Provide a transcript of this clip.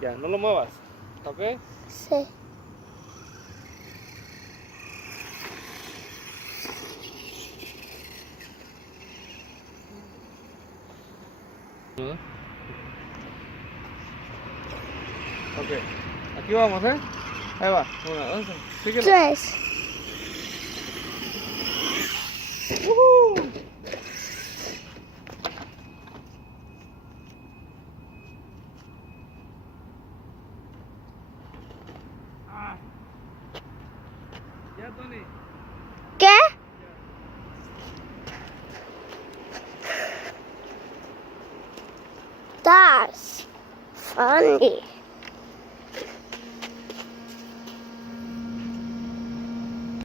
Ya, no lo muevas. ¿Ok? Sí. Ok. Aquí vamos, ¿eh? Ahí va. Una, dos, tres. Síguelo. 3. ¡Woohoo! Ah. Ya, Tony. ¿Qué? That's funny.